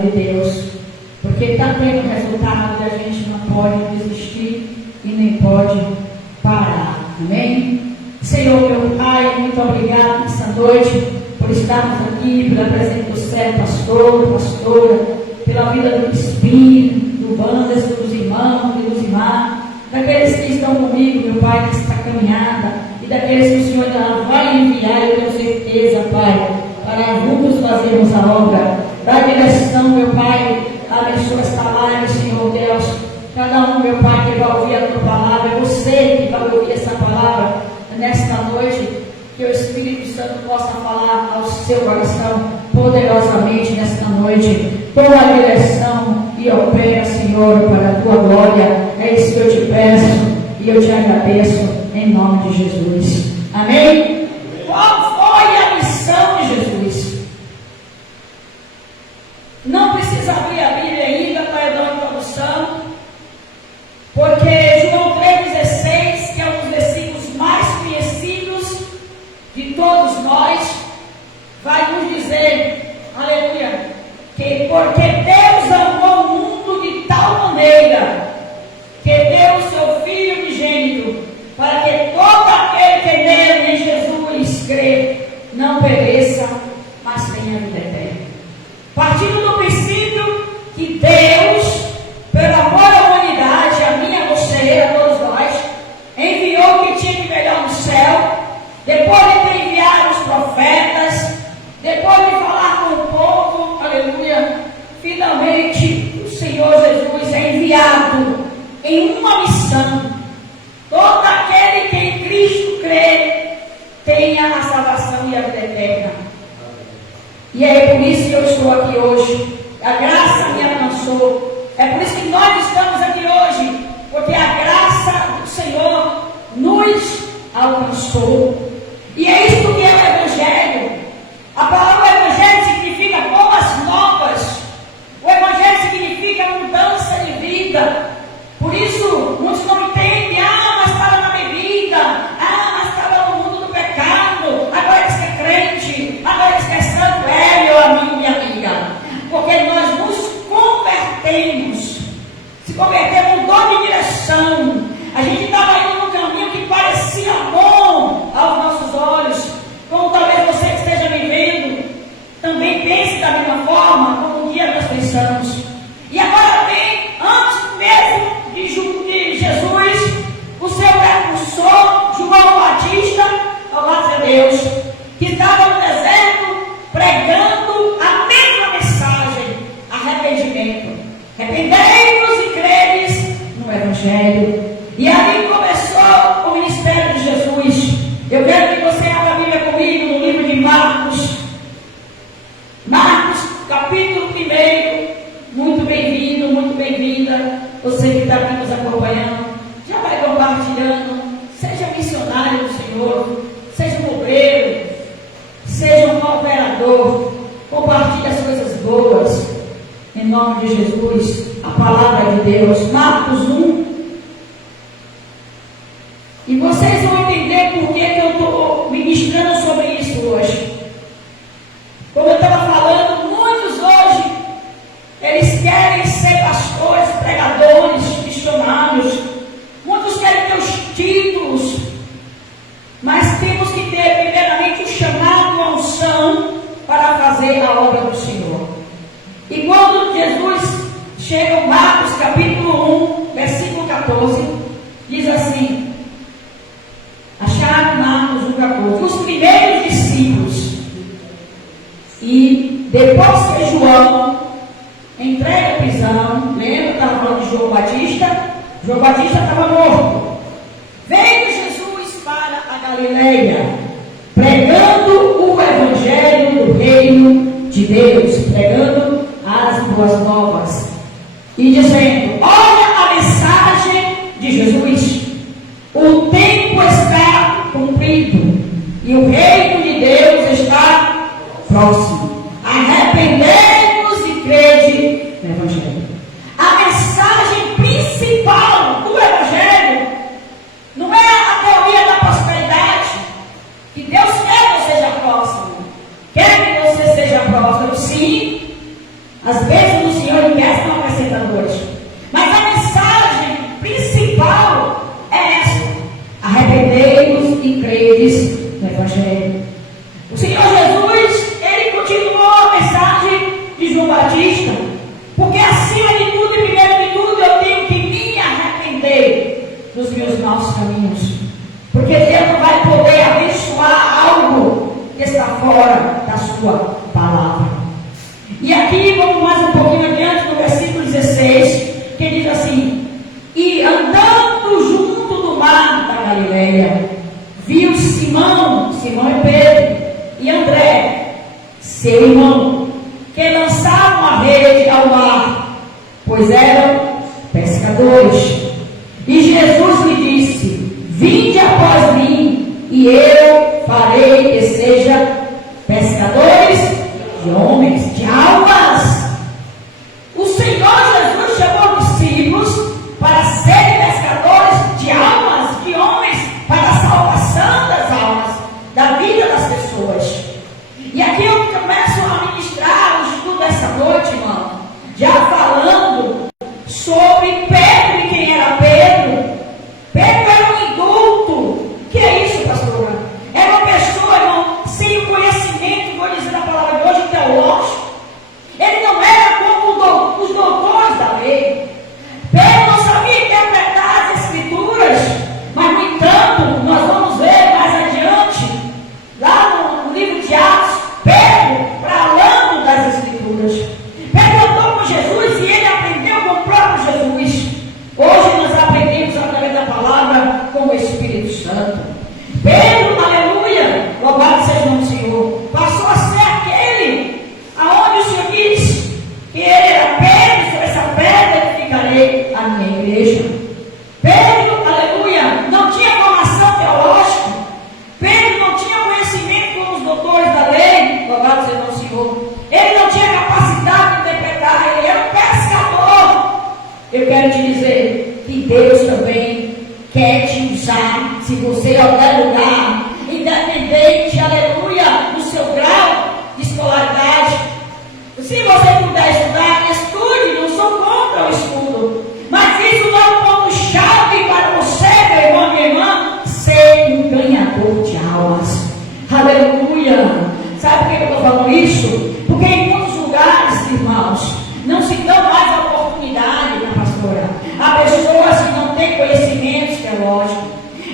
de Deus, porque está tendo resultado, a gente não pode desistir e nem pode parar. Amém? Senhor, meu Pai, muito obrigado nessa noite por estarmos aqui, pela presença do céu, pastor, pastora, pela vida do Espírito, do Bandas, dos irmãos e dos irmãos, daqueles que estão comigo, meu Pai, nesta caminhada, e daqueles que o Senhor já vai enviar, eu tenho certeza, Pai, para juntos fazermos a obra. Dá direção, meu Pai, abençoa esta live, Senhor Deus. Cada um, meu Pai, que vai ouvir a tua palavra, é você que vai ouvir essa palavra nesta noite, que o Espírito Santo possa falar ao seu coração poderosamente nesta noite. Toma direção e opera, Senhor, para a tua glória. É isso que eu te peço e eu te agradeço em nome de Jesus. Amém? Qual foi a missão de Jesus? Não precisa abrir a Bíblia ainda para dar uma introdução, porque João 3,16, que é um dos versículos mais conhecidos de todos nós, vai nos dizer, aleluia, que porque Deus amou o mundo de tal maneira que deu o seu Filho unigênito, para que todo aquele que nele, em Jesus, crê, não pereça, mas tenha vida eterna. Partindo do princípio que Deus, pelo amor à humanidade, a mim, a você, a todos nós, enviou o que tinha que pegar no céu, depois de ter enviado os profetas, depois de falar com o povo, aleluia, finalmente o Senhor Jesus é enviado em uma missão. Todo aquele que em Cristo crê, tenha a salvação e a vida eterna. E é por isso que eu estou aqui hoje. A graça me alcançou. É por isso que nós estamos aqui hoje, porque a graça do Senhor nos alcançou. E é isso que é o Evangelho. A palavra Evangelho significa boas novas. O Evangelho significa mudança de vida. Por isso, muitos não entendem. Mas estava na bebida. Mas estava no mundo do pecado. Agora diz que é crente. Agora diz que é santo. Meu amigo, minha amiga. Porque nós nos convertemos. Se convertemos, mudou de direção. A gente estava indo num caminho que parecia bom aos nossos olhos. Como talvez você que esteja me vendo também pense da mesma forma como um dia nós pensamos. E agora vem, antes mesmo de Jesus, o seu precursor, João Batista, louvado seja Deus, que estava no deserto pregando a mesma mensagem: arrependimento. Arrependei-vos e credes no Evangelho. E ali começou o ministério de Jesus. Eu quero que você abra a Bíblia comigo no livro de Marcos. Marcos, capítulo 1. Muito bem-vindo, muito bem-vinda. Você que está aqui nos acompanhando, já vai compartilhando. Seja missionário do Senhor, seja um obreiro, seja um cooperador. Compartilhe as coisas boas. Em nome de Jesus, a palavra de Deus. Marcos 1. E vocês vão entender por que eu estou ministrando sobre isso hoje. Como eu estava falando, muitos hoje, eles querem ser pastores, pregadores, missionários. Muitos querem ter os títulos. Mas temos que ter primeiramente o chamado, a unção, para fazer a obra do Senhor. E quando Jesus chega em Marcos capítulo 1, versículo 14, diz assim, achado Marcos 1,14, os primeiros discípulos. E depois que João entrega a prisão, lembra, estava falando de João Batista? João Batista estava morto. Veio Jesus para a Galileia, pregando o Evangelho do Reino de Deus, pregando as boas novas, e dizendo, olha a mensagem de Jesus, o tempo está cumprido, e o reino de Deus está próximo. Arrependei-vos e crede no Evangelho. A mensagem principal do Evangelho não é a teoria da prosperidade, que Deus quer que você seja próximo, quer que você seja próximo, sim. Às vezes bênçãos do Senhor e quer estão acrescentadores. Mas a mensagem principal é essa: arrependei-vos e credes no Evangelho. O Senhor Jesus, ele continuou a mensagem de João Batista, porque acima de tudo e primeiro de tudo eu tenho que me arrepender dos meus maus caminhos, porque Deus não vai poder abençoar algo que está fora da sua palavra. E aqui vamos mais um pouquinho adiante no versículo 16, que diz assim: e andando junto do mar da Galileia, viu Simão e Pedro e André, seu irmão, que lançavam a rede ao mar, pois eram pescadores. E Jesus lhe disse: vinde após mim, e eu farei que seja pescadores de homens, de almas. O Senhor Jesus chamou discípulos para serem pescadores de almas, de homens, para a salvação das almas, da vida das pessoas. E aqui eu começo a ministrar o estudo dessa noite, irmão, já falando sobre Pedro e quem era Pedro. Pedro era um indulto. Que é isso, pastora? Era uma pessoa, irmão, sem o conhecimento, vou dizer a palavra de hoje, teológico. Ele não era como os doutores da lei. Pedro não sabia interpretar as escrituras, mas no entanto, nós vamos ver mais adiante, lá no livro de Atos, Pedro falando das escrituras. Pedro andou com Jesus e ele aprendeu com o próprio Jesus. Hoje nós aprendemos através da palavra com o Espírito Santo. Pedro, aleluia, louvado seja o nome do Senhor, passou a ser aquele aonde o Senhor diz que ele era Pedro, sobre essa pedra edificarei a minha igreja. Pedro, aleluia, não tinha formação teológica. Pedro não tinha conhecimento como os doutores da lei, louvado seja o nome do Senhor. Ele não tinha capacidade de interpretar, ele era um pescador. Eu quero te dizer que Deus também quer te usar, se você houver lugar, independente, aleluia, do seu grau de escolaridade. Se você puder estudar, estude, não sou contra o estudo, mas isso não é um ponto-chave para você, meu irmão, minha irmã, ser um ganhador de almas. Aleluia! Sabe por que eu estou falando isso? Porque em muitos lugares, irmãos, não se dão mais a oportunidade, na pastora, a pessoas que não têm conhecimentos teológicos.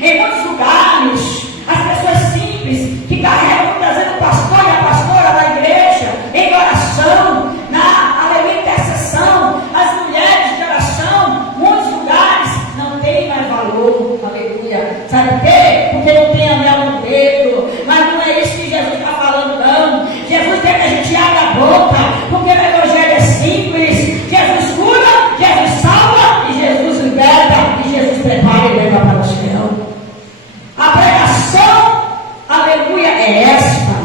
Em muitos lugares, as pessoas simples que carregam muitas vezes o pastor e a pastora da igreja em oração, na aleluia, intercessão, as mulheres de oração, muitos lugares não têm mais valor, aleluia. Sabe por quê? Porque não tem anel no dedo. Mas não é isso que Jesus está falando, não. Jesus quer que a gente abra a boca, porque o evangelho é simples. Jesus cura, Jesus salva, e Jesus liberta, e Jesus prepara e leva para o céu. A pregação, aleluia, é esta.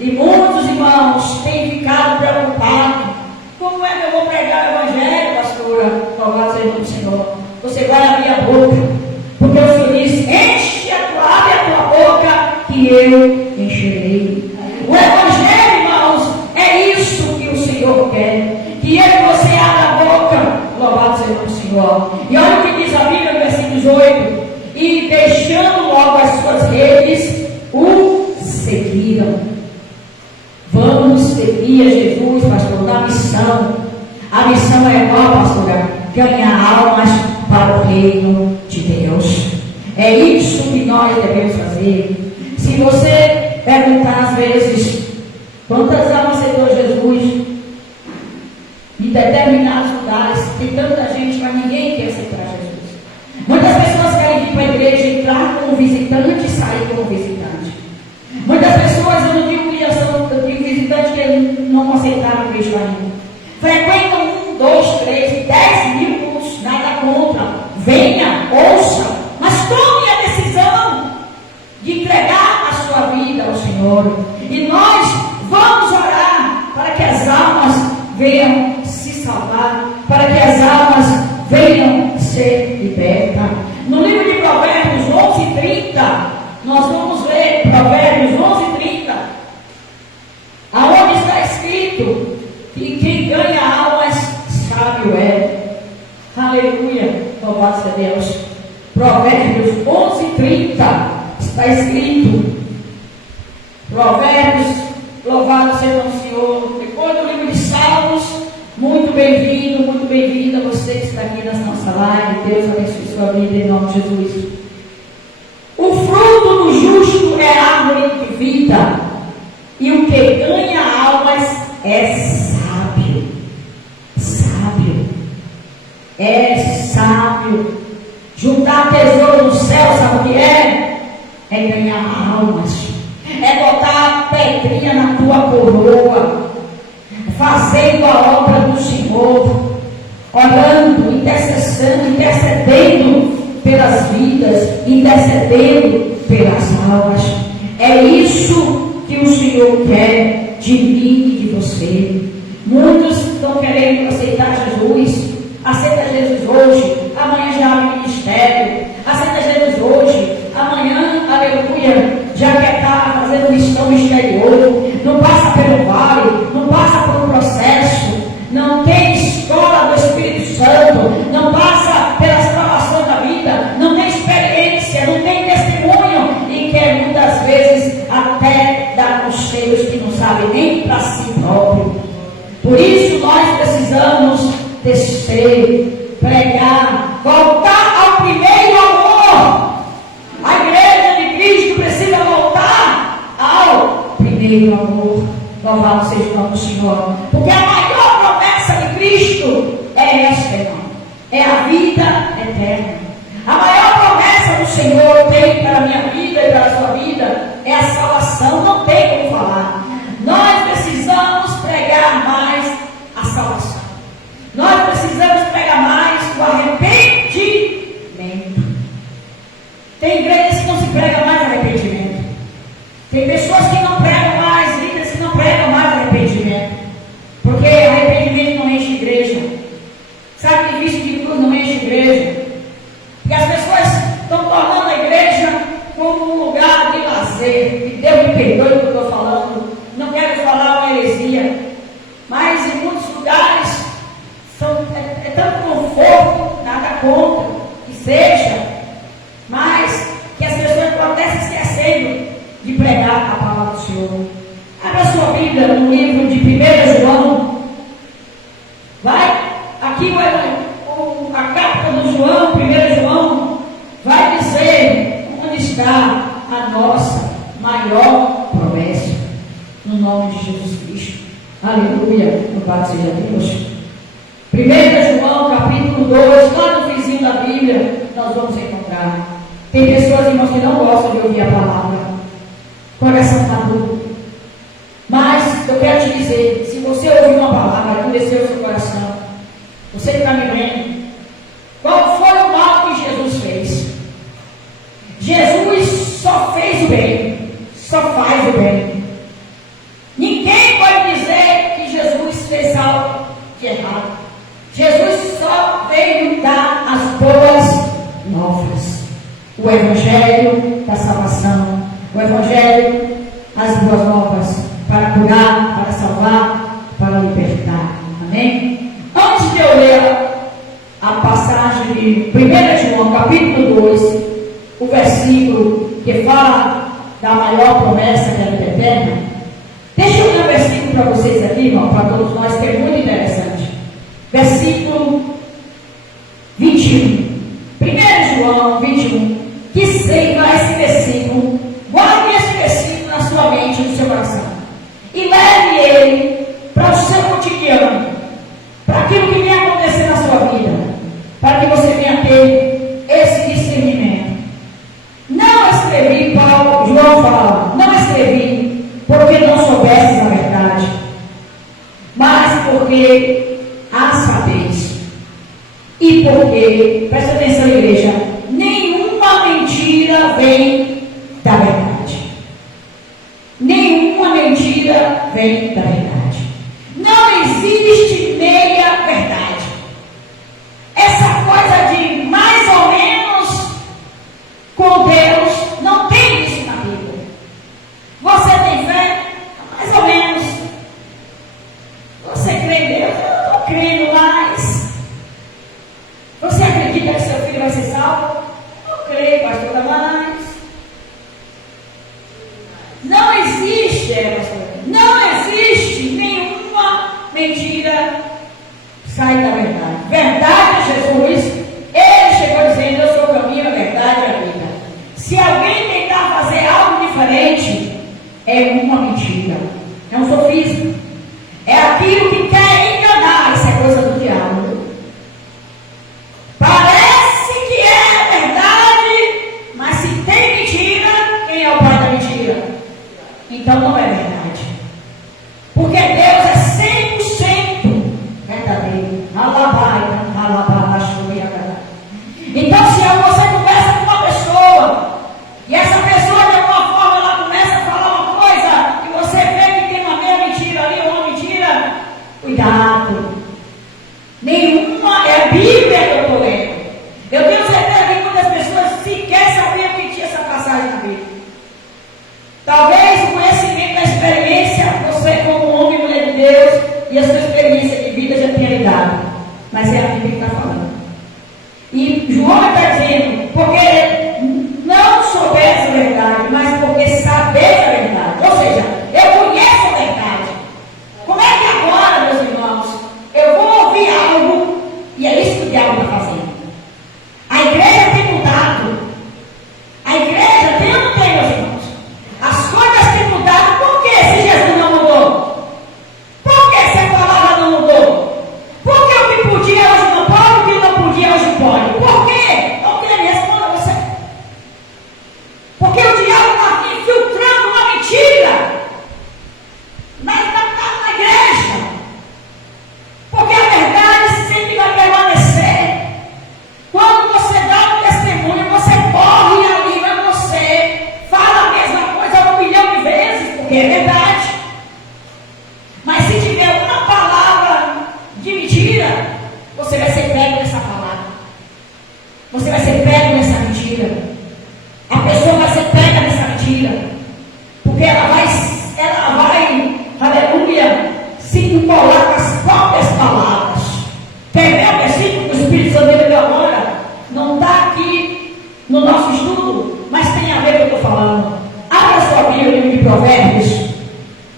E muitos irmãos têm ficado preocupados. Como é que eu vou pregar o evangelho, pastora? Louvado seja o nome do Senhor. Você vai abrir a boca, porque o Senhor diz: abre a tua boca, que eu encherei. O evangelho, irmãos, é isso que o Senhor quer, que eu e você abra a boca. Louvado seja o nome do Senhor. E olha o que diz a Bíblia no versículo 18: e deixando logo as suas redes, o seguiram. Vamos seguir a Jesus, pastor, na missão. A missão é igual, pastora, ganhar almas para o reino de Deus. É isso que nós devemos fazer. Se você perguntar às vezes quantas almas aceitou Jesus, em determinados lugares tem tanta gente, mas ninguém quer aceitar Jesus. Muitas pessoas querem vir para a igreja, entrar como visitante e sair como visitante. Muitas pessoas, eu não digo que já são visitantes que não aceitaram Cristo ainda, frequentam 1, 2, 3, 10 mil cultos, nada contra. Venha, ouça, mas tome a decisão de entregar a sua vida ao Senhor. E nós vamos orar para que as almas venham se salvar, para que as almas venham ser libertas. No livro de Provérbios 11:30, nós vamos ler Provérbios 11:30, aonde está escrito que quem ganha almas louvado seja Deus. Provérbios 11:30 está escrito. Provérbios, louvado seja o Senhor. Depois do livro de Salmos, muito bem-vindo, muito bem-vinda você que está aqui na nossa live. Deus abençoe sua vida em nome de Jesus. O fruto do justo é árvore de vida, e o que ganha almas é sábio. Sábio. É sábio. Juntar tesouro no céu, sabe o que é? É ganhar almas. É botar a pedrinha na tua coroa, fazendo a obra do Senhor, orando, intercedendo pelas vidas, intercedendo pelas almas. É isso que o Senhor quer de mim e de você. Muitos estão querendo aceitar Jesus. Aceita Jesus hoje, amanhã já abre ministério. Aceita Jesus hoje, amanhã, aleluia, já quer estar fazendo missão exterior. Não passa pelo vale, não passa por um processo, não tem escola do Espírito Santo, não passa pelas provações da vida, não tem experiência, não tem testemunho e quer muitas vezes até dar conselhos que não sabe nem para si próprio. Por isso nós precisamos descer, pregar, voltar ao primeiro amor. A igreja de Cristo precisa voltar ao primeiro amor. Louvado seja o nome do Senhor. Porque a maior promessa de Cristo é esta, irmão. É a vida eterna. A maior promessa do Senhor tem para a minha vida e para a sua vida é a salvação. Não tem como falar. Nós precisamos pregar mais a salvação. Nós precisamos pregar mais o arrependimento. Tem igrejas que não se prega mais arrependimento. Tem pessoas que não pregam mais, líderes que não pregam mais arrependimento. Porque arrependimento não enche igreja. Sabe que vício de cruz não enche igreja. Porque as pessoas estão tornando a igreja como um lugar de lazer. E Deus me perdoe o que eu estou falando. Não quero falar uma heresia. Mas em muitos lugares é tanto conforto, nada contra que seja, mas que as pessoas podem se esquecendo de pregar a palavra do Senhor. Abra sua Bíblia no livro de 1 João. Vai, aqui a carta do João, 1 João, vai dizer onde está a nossa maior promessa, no nome de Jesus Cristo. Aleluia, louvado seja Deus. 1 João, capítulo 2, lá no vizinho da Bíblia, nós vamos encontrar. Tem pessoas, irmãos, que não gostam de ouvir a palavra. Coração está duro. Mas eu quero te dizer, se você ouvir uma palavra, endureceu o seu coração, você está me vendo, qual foi o mal que Jesus fez? Jesus só fez o bem, só faz o bem. Ninguém pode dizer que Jesus fez algo de errado. Jesus só veio dar as boas novas. O Evangelho da salvação. O Evangelho, as boas novas. Para curar, para salvar, para libertar. Amém? Antes de eu ler a passagem de 1 João, capítulo 2, o versículo que fala da maior promessa que é a vida eterna, deixa eu ler um versículo para vocês aqui, irmão, para todos nós, que é muito interessante. Versículo 21. 1 João 21. Que seiva esse versículo. Guarde esse versículo na sua mente, no seu coração. E leve ele para o seu cotidiano. Para aquilo que vem acontecer na sua vida. Para que você venha ter esse discernimento. Não escrevi, João fala, não escrevi porque não soubesses a verdade. Mas porque a sabeis. E porque, presta atenção, igreja, nenhuma mentira vem da verdade. Nenhuma mentira vem da verdade. Não existe meia verdade. Essa coisa de mais ou menos com Deus, não tem isso na Bíblia. Você tem fé? Mais ou menos. Você crê em Deus? Eu não estou crendo mais. Você acredita que seu filho vai Sai da verdade. Verdade é Jesus. Ele chegou dizendo: eu sou o caminho, a verdade e a vida. Se alguém tentar fazer algo diferente, é uma mentira. É um sofisma. É aquilo que quer enganar. Isso é coisa do diabo. Parece que é verdade, mas se tem mentira, quem é o pai da mentira? Então não é verdade. Porque Deus é 100% verdadeiro. Então, se você conversa com uma pessoa e essa pessoa de alguma forma ela começa a falar uma coisa e você vê que tem uma meia mentira ali ou uma mentira, cuidado. Nenhuma é a Bíblia que eu estou lendo. Eu tenho certeza que muitas pessoas sequer sabiam que tinha essa passagem na Bíblia. Talvez o conhecimento da experiência, você como homem e mulher de Deus, e a sua experiência de vida já tenha lhe dado. Mas é a Bíblia que está falando. E João está dizendo, porque não souberes a verdade, mas porque sabeis a verdade. Ou seja, eu conheço a verdade. Como é que agora, meus irmãos, eu vou ouvir algo, e é isso que o diabo está fazendo. A igreja tem mudado. A igreja tem ou não tem, meus irmãos? As coisas têm mudado. Por que se Jesus não mudou? Por que se a palavra não mudou? Por que o que podia hoje não pode, o que não podia hoje pode? Por quê? Não tem resposta a você. Porque o diabo está infiltrando uma mentira na igreja. Porque a verdade sempre vai permanecer. Quando você dá um testemunho, você corre ali, mas você fala a mesma coisa 1 milhão de vezes, porque é verdade. Mas se tiver uma palavra de mentira, você vai ser pego nessa palavra. Você vai ser pego nessa mentira. A pessoa vai ser pega nessa mentira. Porque ela vai, aleluia, se embolar com as próprias palavras. Quer ver o versículo que o Espírito Santo deu agora? Não está aqui no nosso estudo, mas tem a ver com o que eu estou falando. Abra sua Bíblia no livro de Provérbios.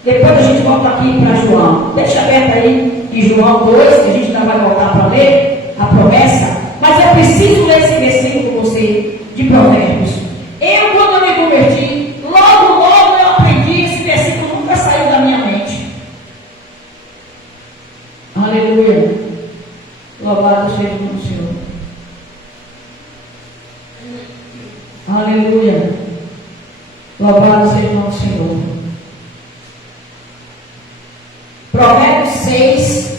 Depois a gente volta aqui para João. Deixa aberto aí em João 2, que a gente ainda vai voltar para ler a promessa. Mas eu preciso ler esse versículo com você de Provérbios. Eu, quando eu me converti, logo eu aprendi. Esse versículo nunca saiu da minha mente. Aleluia. Louvado seja o Senhor. Aleluia. Louvado seja o nome do Senhor. Provérbios 6,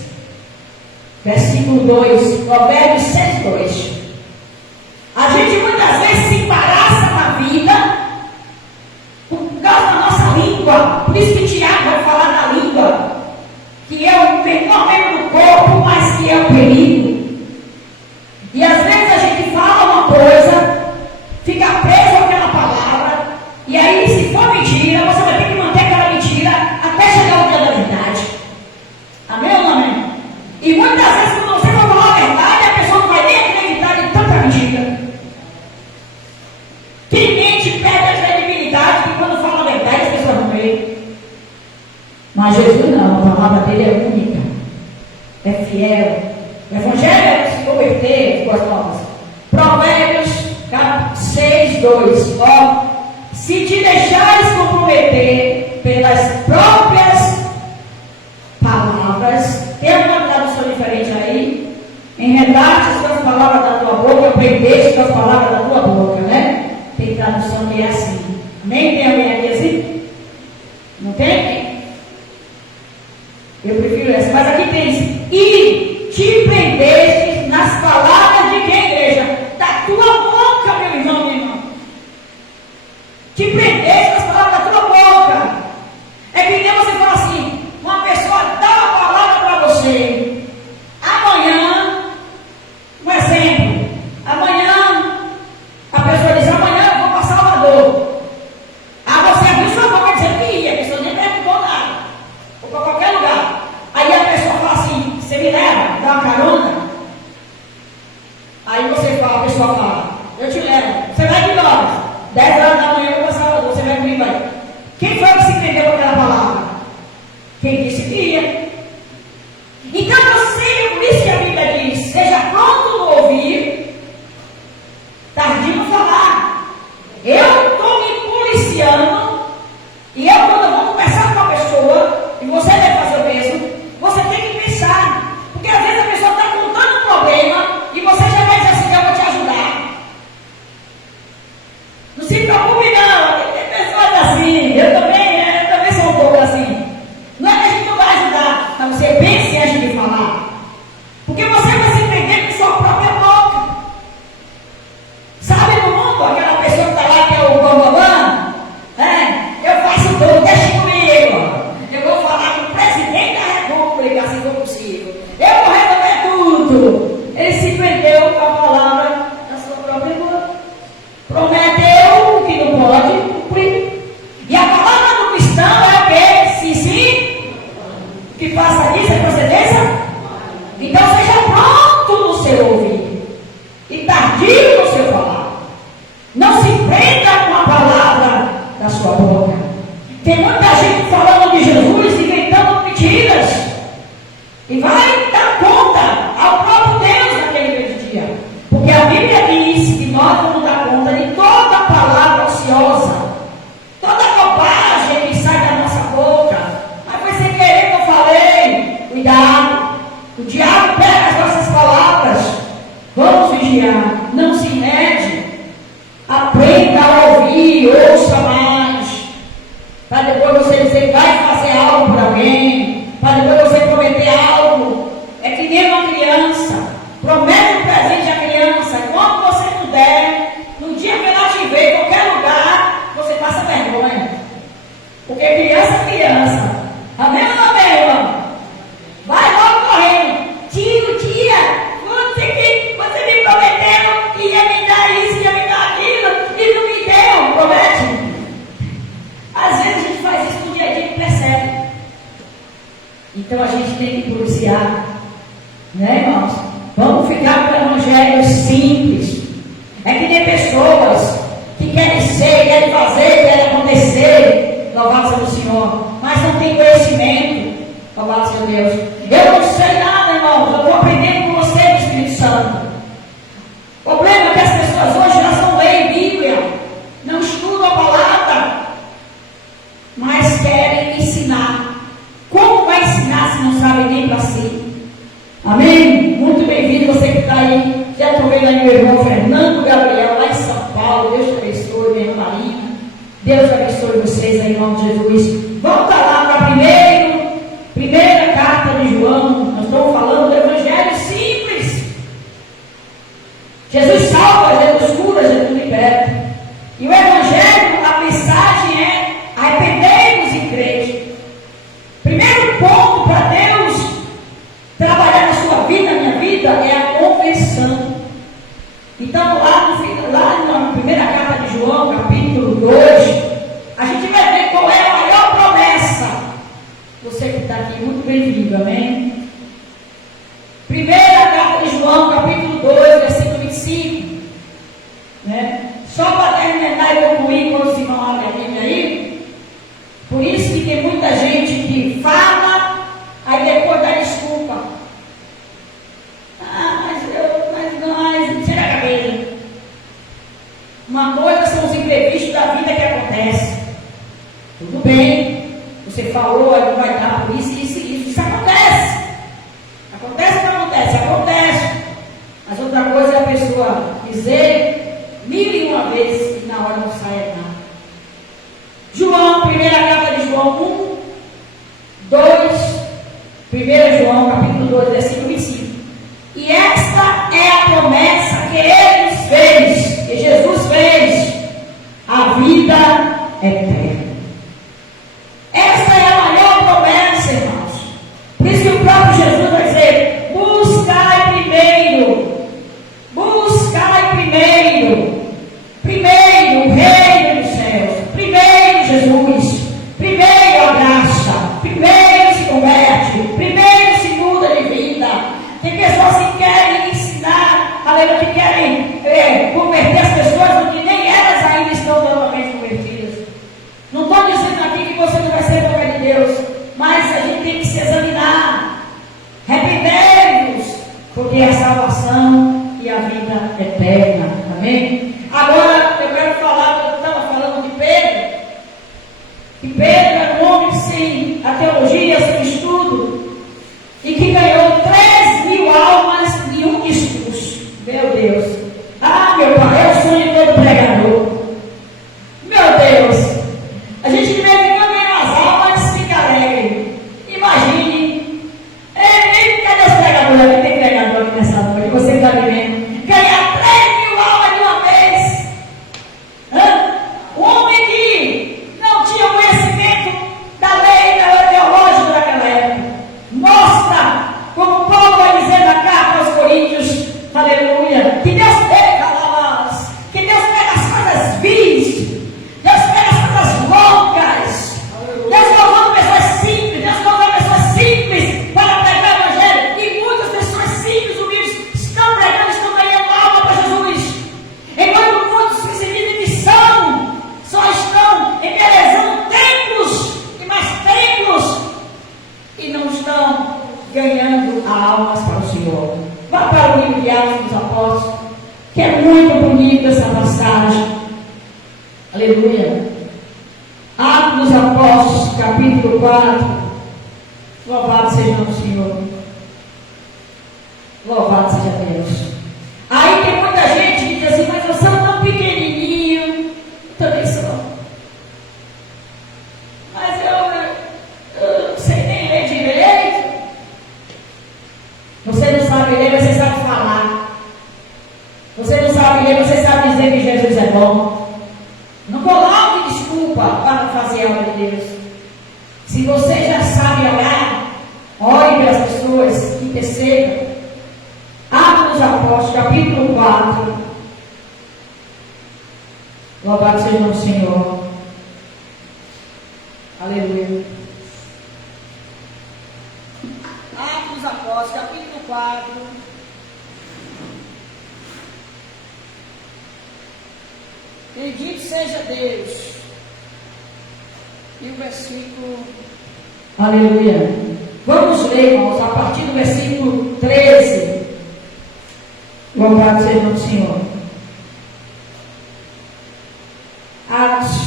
versículo 2. Provérbios 6, 2. A gente muitas vezes se embaraça na vida por causa da nossa língua. Por isso que Tiago vai falar da língua, que é o menor membro do corpo, mas que é o perigo. E às vezes a gente fala uma coisa, fica preso àquela palavra, e aí se for mentira, você vai ter que manter aquela mentira até chegar o dia da verdade. Amém ou não amém? E muitas vezes quando você for falar a verdade, a pessoa não vai nem acreditar em tanta mentira. Quem mente perde a credibilidade, que quando fala a verdade as pessoas não veem. Mas Jesus não, a palavra dele é única, é fiel. O Evangelho é se converter, boas novas. Provérbios 6, 2. Ó, se te deixares comprometer pelas próprias palavras, tem uma tradução diferente aí? Enredaste as palavras da tua boca, prendeste as palavras da tua boca, né? Tem tradução que é assim. Nem tem alguém aqui assim? Não tem? Eu prefiro essa, mas aqui tem isso. E te prendeste nas palavras de quem, igreja? Da tua boca, meu irmão, minha irmã. Te prendeste nas palavras da tua boca. É que nem você fala assim, uma pessoa dá uma palavra para você. Amanhã, um exemplo, amanhã, a pessoa diz, amanhã eu vou para Salvador. Ah, você abriu sua boca dizendo que ia, a pessoa nem perguntou nada. Ou para qualquer lugar. Aí a pessoa fala assim, você me leva, dá uma carona? Aí você fala, a pessoa fala, eu te levo. Você vai que horas? 10 horas da manhã eu vou para Salvador, você vai comigo aí. Quem foi que se prendeu com aquela palavra? Quem disse que ia. Então você, por isso que Porque você vai se prender com sua própria boca. Sabe no mundo, aquela pessoa que está lá, que é o bambambam, eu faço tudo, deixa comigo. Eu vou falar com o presidente da República, se for possível. Eu vou resolver tudo. Ele se prendeu com a palavra da sua própria boca. Prometeu o que não pode cumprir. E a palavra do cristão é o quê? Sim, sim. O que passa disso é procedência? Então seja pronto no seu ouvido e tardio no seu falar. Não se prenda com a palavra da sua boca. Tem muita gente falando de Jesus, inventando mentiras, e vai dar conta ao próprio Deus naquele mesmo dia. Porque a Bíblia diz que nós vamos dar conta de toda palavra ociosa, toda bobagem que sai da nossa boca. Mas foi sem querer que eu falei. Cuidado. O diabo pega as nossas palavras. Vamos vigiar. Não se mede. Aprenda a ouvir. Ouça mais. Para depois você dizer que vai fazer algo para alguém. Para depois você prometer algo. É que nem uma criança. Promete um presente à criança. Quando você puder, no dia que ela te ver em qualquer lugar, você passa vergonha. Porque criança é criança. Amém ou não amém, irmão? Vai logo correndo. Tio, tia, você me prometeu que ia me dar isso, ia me dar aquilo, e não me deu. Promete? Às vezes a gente faz isso no dia a dia e percebe. Então a gente tem que policiar. Né, irmãos? Vamos ficar com o evangelho simples. É que tem pessoas que querem ser, querem fazer, querem acontecer. Louvado seja o Senhor. Mas não tem conhecimento. Louvado seja Deus. Eu não sei nada, irmãos. Eu estou aprendendo com você, Espírito Santo. O problema é que as pessoas hoje elas não leem Bíblia, não estudam a palavra, mas querem ensinar. Como vai ensinar se não sabe nem para si? Amém? Muito bem-vindo você que está aí. Já estou vendo aí meu irmão Fernando Gabriel, lá em São Paulo. Deus te abençoe, minha irmã Marina. Deus abençoe vocês aí, em nome de Jesus. Volta lá para a primeira carta de João. Nós estamos falando do evangelho simples. Jesus salva, Jesus cura, Jesus liberta. E o evangelho, a mensagem é: arrependei-vos e crede. Primeiro ponto para Deus trabalhar na sua vida, na minha vida, é a conversão. Então, lá na primeira carta de João, capítulo 2, a gente vai ver qual é a maior promessa. Você que está aqui, muito bem-vindo, amém? Primeira carta de João, capítulo 2, versículo 25. Né? Só para terminar e concluir, quando os irmãos abrem a Bíblia aí, por isso que tem muita gente que fala, aí depois dá desculpa. Mas tira a cabeça. Uma coisa são os imprevistos da vida que acontece. Tudo bem, você falou, aí não vai dar por isso acontece. Acontece ou não acontece? Acontece. Mas outra coisa é a pessoa dizer 1001 vezes e na hora não sai nada. João, primeira carta de João 1, 2, 1 João, capítulo 2, versículo 25. E esta é a promessa que ele fez, que Jesus fez, a vida eterna. Esta é a maior promessa, irmãos. Por isso que o próprio Jesus vai dizer: buscai primeiro o reino dos céus, primeiro Jesus, primeiro a graça, primeiro se converte, primeiro se muda de vida. Tem pessoas que querem ensinar, aleluia, que querem converter as pessoas, porque nem elas ainda estão totalmente convertidas. Não estou dizendo aqui que você não vai ser boca de Deus, mas a gente tem que se examinar. Arrependei-vos, porque é a salvação e a vida eterna. Amém? Agora eu quero falar, eu estava falando de Pedro, que Pedro era um homem sem a teologia, sem estudo, e que ganhou 3.000 almas em um discurso. Meu Deus! Ah, meu pai, é o sonho de todo pregador. Meu Deus! A gente vê que não ganha as almas, fica alegre. Imagine, cadê os pregadores aqui? Tem pregador? que é muito bonita essa passagem. Aleluia. Atos dos Apóstolos, capítulo 4. Louvado seja o Senhor. Louvado seja Deus. Aí tem muita gente que diz assim, mas eu sou tão pequenininho. Também sou. Mas eu não sei nem ler direito. Você não sabe ler, você sabe falar. Você não sabe ler, você sabe dizer que Jesus é bom. Não coloque desculpa para fazer a obra de Deus. Se você já sabe orar, ore para as pessoas que percebam. Atos dos Apóstolos, capítulo 4. Louvado seja o Senhor. Aleluia. Atos dos Apóstolos, capítulo 4. Bendito seja Deus. E o versículo. Aleluia. Vamos ler, irmãos, a partir do versículo 13. Louvado seja o Senhor. Atos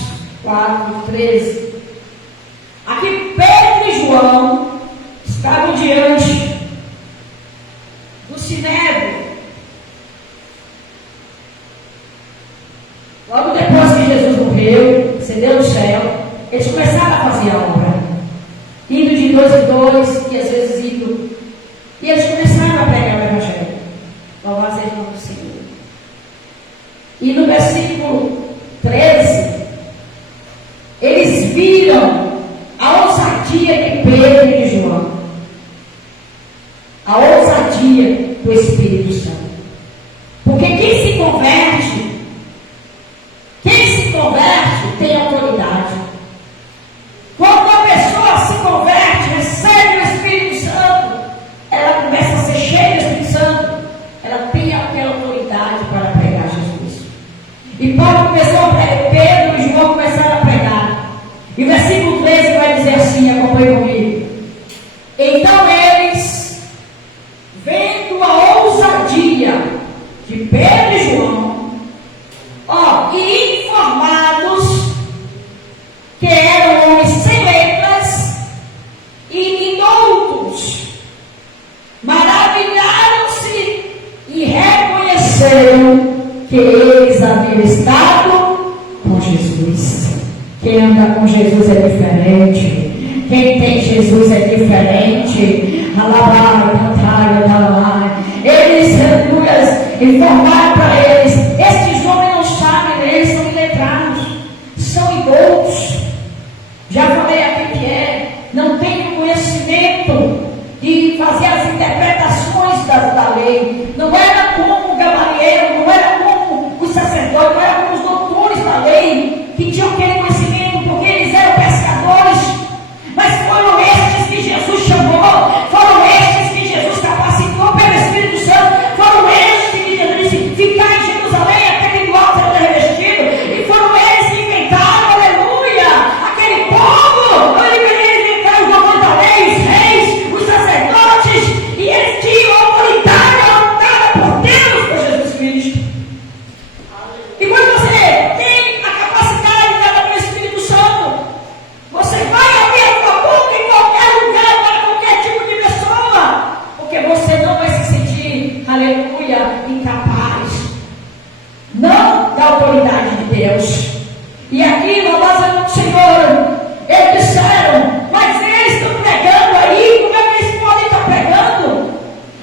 4, 13. Aqui Pedro e João estavam diante do Sinédrio. Logo depois que Jesus morreu, ascendeu no céu, eles começaram a fazer a obra. Indo de dois em dois, e às vezes indo. E eles começaram a pregar o Evangelho. Louvado seja o nome do Senhor. E no versículo 13, eles viram a ousadia de Pedro e de João. A ousadia do Espírito Santo. Porque quem se converte tem autoridade. Quando a pessoa se converte, recebe o Espírito Santo, ela começa a ser cheia do Espírito Santo, ela tem aquela autoridade para pregar Jesus. E Paulo começou a pregar, Pedro e João começaram a pregar. E o versículo 13 vai dizer assim, acompanhe comigo. Então eles, vendo a ousadia de Pedro e João, e informados que eram homens sem letras e inoutos, maravilharam-se e reconheceram que eles haviam estado com Jesus. Quem anda com Jesus é diferente. Quem tem Jesus é diferente. Eles, informaram para eles: estes homens não sabem, eles são iletrados, são igoutos. Já falei aqui que não tem o conhecimento de fazer as interpretações da lei. Não era como o Gamaliel, não era como os sacerdotes, não era como os doutores da lei, que tinham aquele conhecimento, porque eles eram pescadores. Mas foram estes que Jesus chamou, foram estes que Jesus capacitou pelo Espírito Santo, foram estes que Jesus disse: ficar em Jerusalém até que do alto seja revestido. E foram eles que inventaram, aleluia, aquele povo. Eles inventaram os doutores da lei, os reis, os sacerdotes, e eles tinham autoridade dada por Deus, por Jesus Cristo. E quando você tem a capacidade dada pelo Espírito Santo, você vai abrir a sua boca em qualquer lugar, para qualquer tipo de pessoa, porque você não vai se sentir, aleluia, incapaz. Não da autoridade de Deus. E aqui, louvado seja o Senhor, eles disseram: mas eles estão pregando aí, como é que eles podem estar pregando?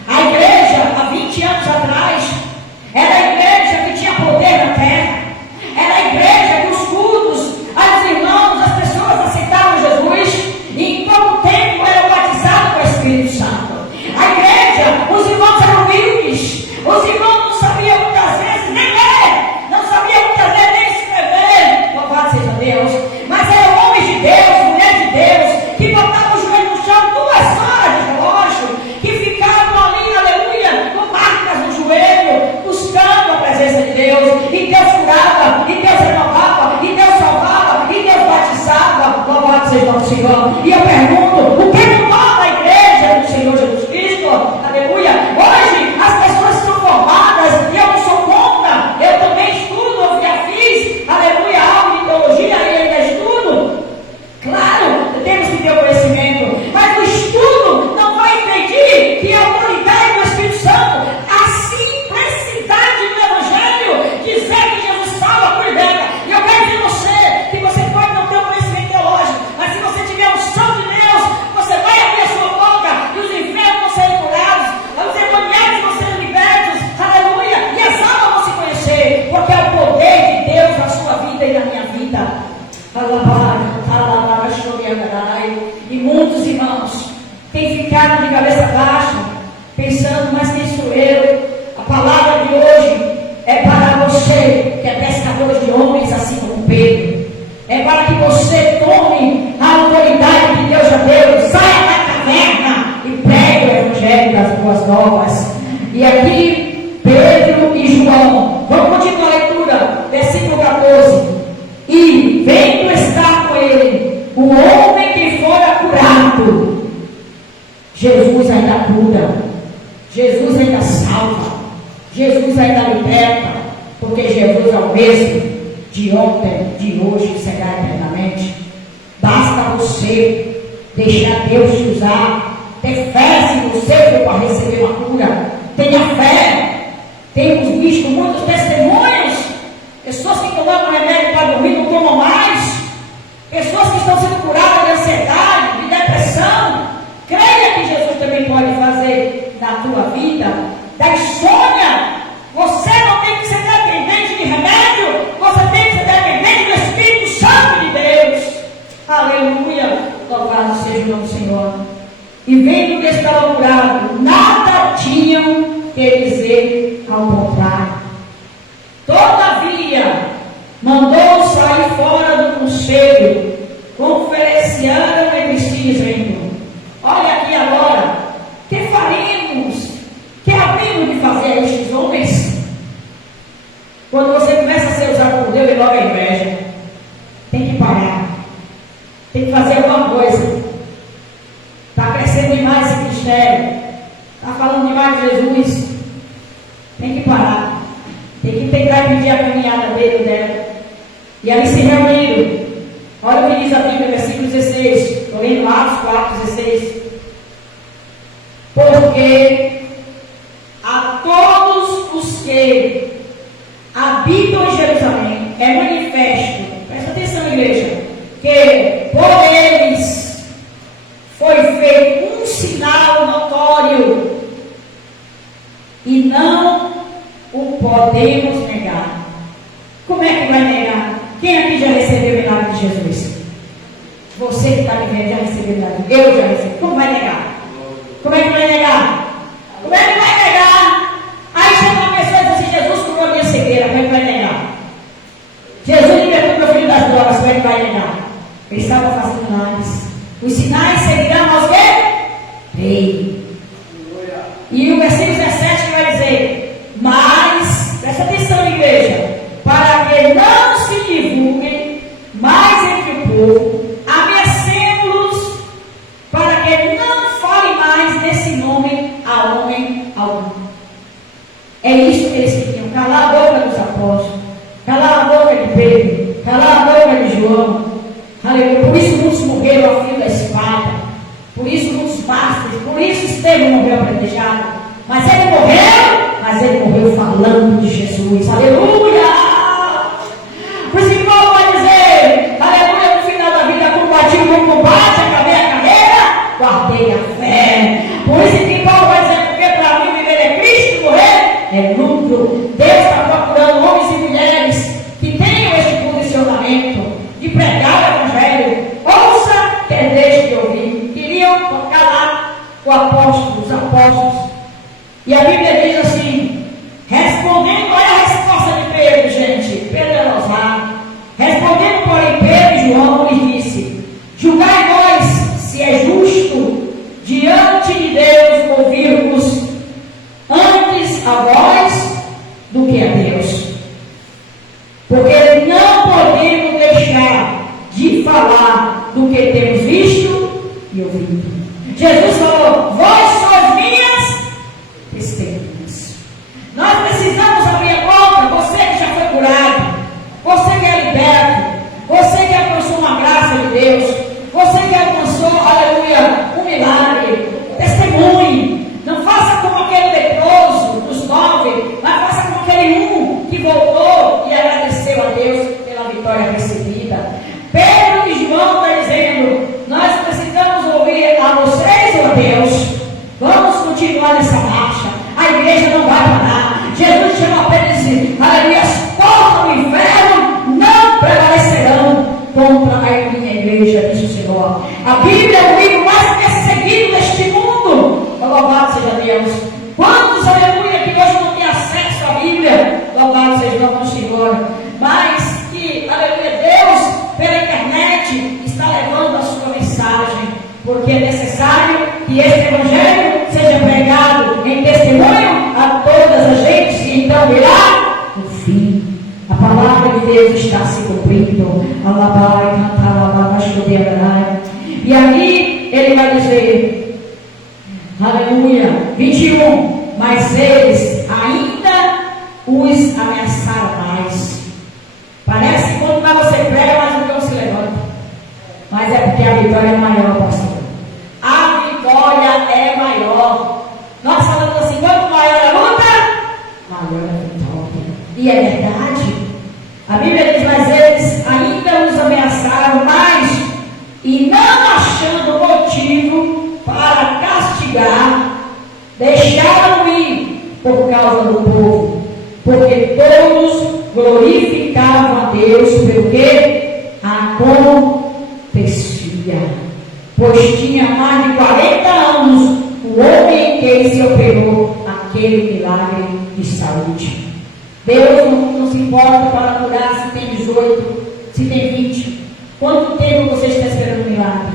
A igreja, há 20 anos atrás, era a igreja que tinha poder na terra. Era a igreja que os cultos, os irmãos, as pessoas aceitavam Jesus e em pouco tempo eram batizados com o Espírito Santo. A igreja, os irmãos eram humildes, os irmãos não sabiam muitas vezes nem ler, não sabiam muitas vezes nem escrever, louvado seja Deus, mas eram homens de Deus, mulheres de Deus, que botavam o joelho no chão 2 horas de relógio, que ficavam ali, aleluia, com marcas no joelho, buscando a presença de Deus, e Deus curava, e Deus renovava, e Deus salvava, e Deus batizava, louvado seja o Senhor. E eu pergunto: o que mudou da igreja do Senhor Jesus Cristo? Aleluia. Hoje as pessoas são formadas, e eu não sou contra ficaram de cabeça baixa, pensando, mas quem sou eu? A palavra de hoje é para você que é pescador de homens, assim como Pedro. É para que você tome a autoridade que Deus já deu, saia da caverna e pregue o evangelho das boas novas. E aqui, Pedro e João, vamos continuar a leitura, versículo 14. E vendo estar com ele o homem que fora curado, Jesus ainda cura, Jesus ainda salva, Jesus ainda liberta, porque Jesus é o mesmo de ontem, de hoje e será eternamente. Basta você deixar Deus te usar, ter fé se você for para receber uma cura. Tenha fé. Temos visto muitos testemunhos, pessoas que tomavam remédio para dormir não tomam mais, pessoas que estão sendo curadas de ansiedade, de depressão. Creia que Jesus também pode fazer na tua vida. Da insônia, você não tem que ser dependente de remédio, você tem que ser dependente do Espírito Santo de Deus. Aleluia, louvado seja o nome do Senhor. E vendo que estava curado, nada tinham que dizer ao contrário. Todavia, mandou sair fora do conselho, conferenciaram entre si, dizendo: olha aqui agora, que faremos? Que abrimos de fazer a estes homens? Quando você começa a ser usado por Deus, e logo a inveja, tem que parar, tem que fazer alguma coisa. Está crescendo demais esse ministério, está falando demais de Jesus, tem que parar, tem que tentar pedir a caminhada dele e dela. E aí se reuniram. Olha o que diz a Bíblia, versículo 16, estou lendo Atos 4:16. Porque a todos os que habitam em Jerusalém é manifesto, presta atenção, igreja, que por eles foi feito um sinal notório e não o podemos negar. Como é que vai negar? Quem aqui já recebeu o milagre de Jesus? Você que está me vendo já recebeu o milagre. Eu já recebi. Como vai negar? Como é que vai negar? Como é que vai negar? Aí chega uma pessoa e diz assim: Jesus curou a minha cegueira. Como é que vai negar? Jesus libertou meu filho das drogas. Como é que vai negar? Ele estava fazendo sinais. Os sinais seguirão aos que? Creem. E o versículo 17 vai dizer: mas, presta atenção, igreja, para que não se divulguem mais entre o povo, ameacemos-los para que não fale mais desse nome a homem algum. É isso que eles queriam: calar a boca dos apóstolos, calar a boca de Pedro, calar a boca de João. Aleluia. Por isso muitos morreram ao fio da espada, por isso muitos mártires, por isso Estevão morreu apedrejado. Mas ele morreu falando de Jesus. Aleluia. Por isso que Paulo vai dizer, aleluia, no final da vida combati o bom combate, acabei a carreira, guardei a fé. Por isso que Paulo vai dizer, porque para mim viver é Cristo e morrer é lucro. Deus está procurando homens e mulheres que tenham este posicionamento de pregar o evangelho. Ouça, quer deixe de ouvir. Queriam tocar lá o apóstolo, os apóstolos. E a Bíblia diz assim, respondendo, olha a resposta de Pedro, gente. Pedro era ousado. Respondendo, porém, Pedro e João lhes disse: julgai nós se é justo diante de Deus ouvirmos antes a vós do que a Deus. Porque não podemos deixar de falar do que temos visto e ouvido. Jesus falou: vós sois minhas testemunhas. Nós precisamos abrir a boca. Você que já foi curado, você que é liberto, você que alcançou uma graça de Deus, você que alcançou, aleluia, um milagre, testemunhe. Não faça como aquele leproso dos 9, mas faça como aquele um que voltou e agradeceu a Deus pela vitória recebida. Pedro e João estão dizendo: nós precisamos ouvir a vocês ou a Deus. Vamos continuar nessa marcha. A igreja não vai parar. Jesus chama Pedro e diz: aleluia, as portas do inferno não prevalecerão contra a minha igreja, diz o Senhor. A Bíblia é o livro mais perseguido então virá o fim. A palavra de Deus está se cumprindo. Alabai, cantar, alabai, e aí ele vai dizer, aleluia, 21, mas eles ainda os ameaçaram mais. Parece que quanto mais você prega, mais o cão se levanta. Mas é porque a vitória é maior, pastor. A vitória é maior. Nós falamos assim, quanto maior a luta, maior a vitória. E é verdade. A Bíblia diz, mas eles ainda os ameaçaram mais, e não achando motivo para castigar, deixaram ir por causa do povo, porque todos glorificavam a Deus pelo que acontecia, pois tinha mais de 40 anos o homem em quem se operou aquele milagre de saúde. Deus não se importa para curar se tem 18, se tem 20. Quanto tempo você está esperando um milagre?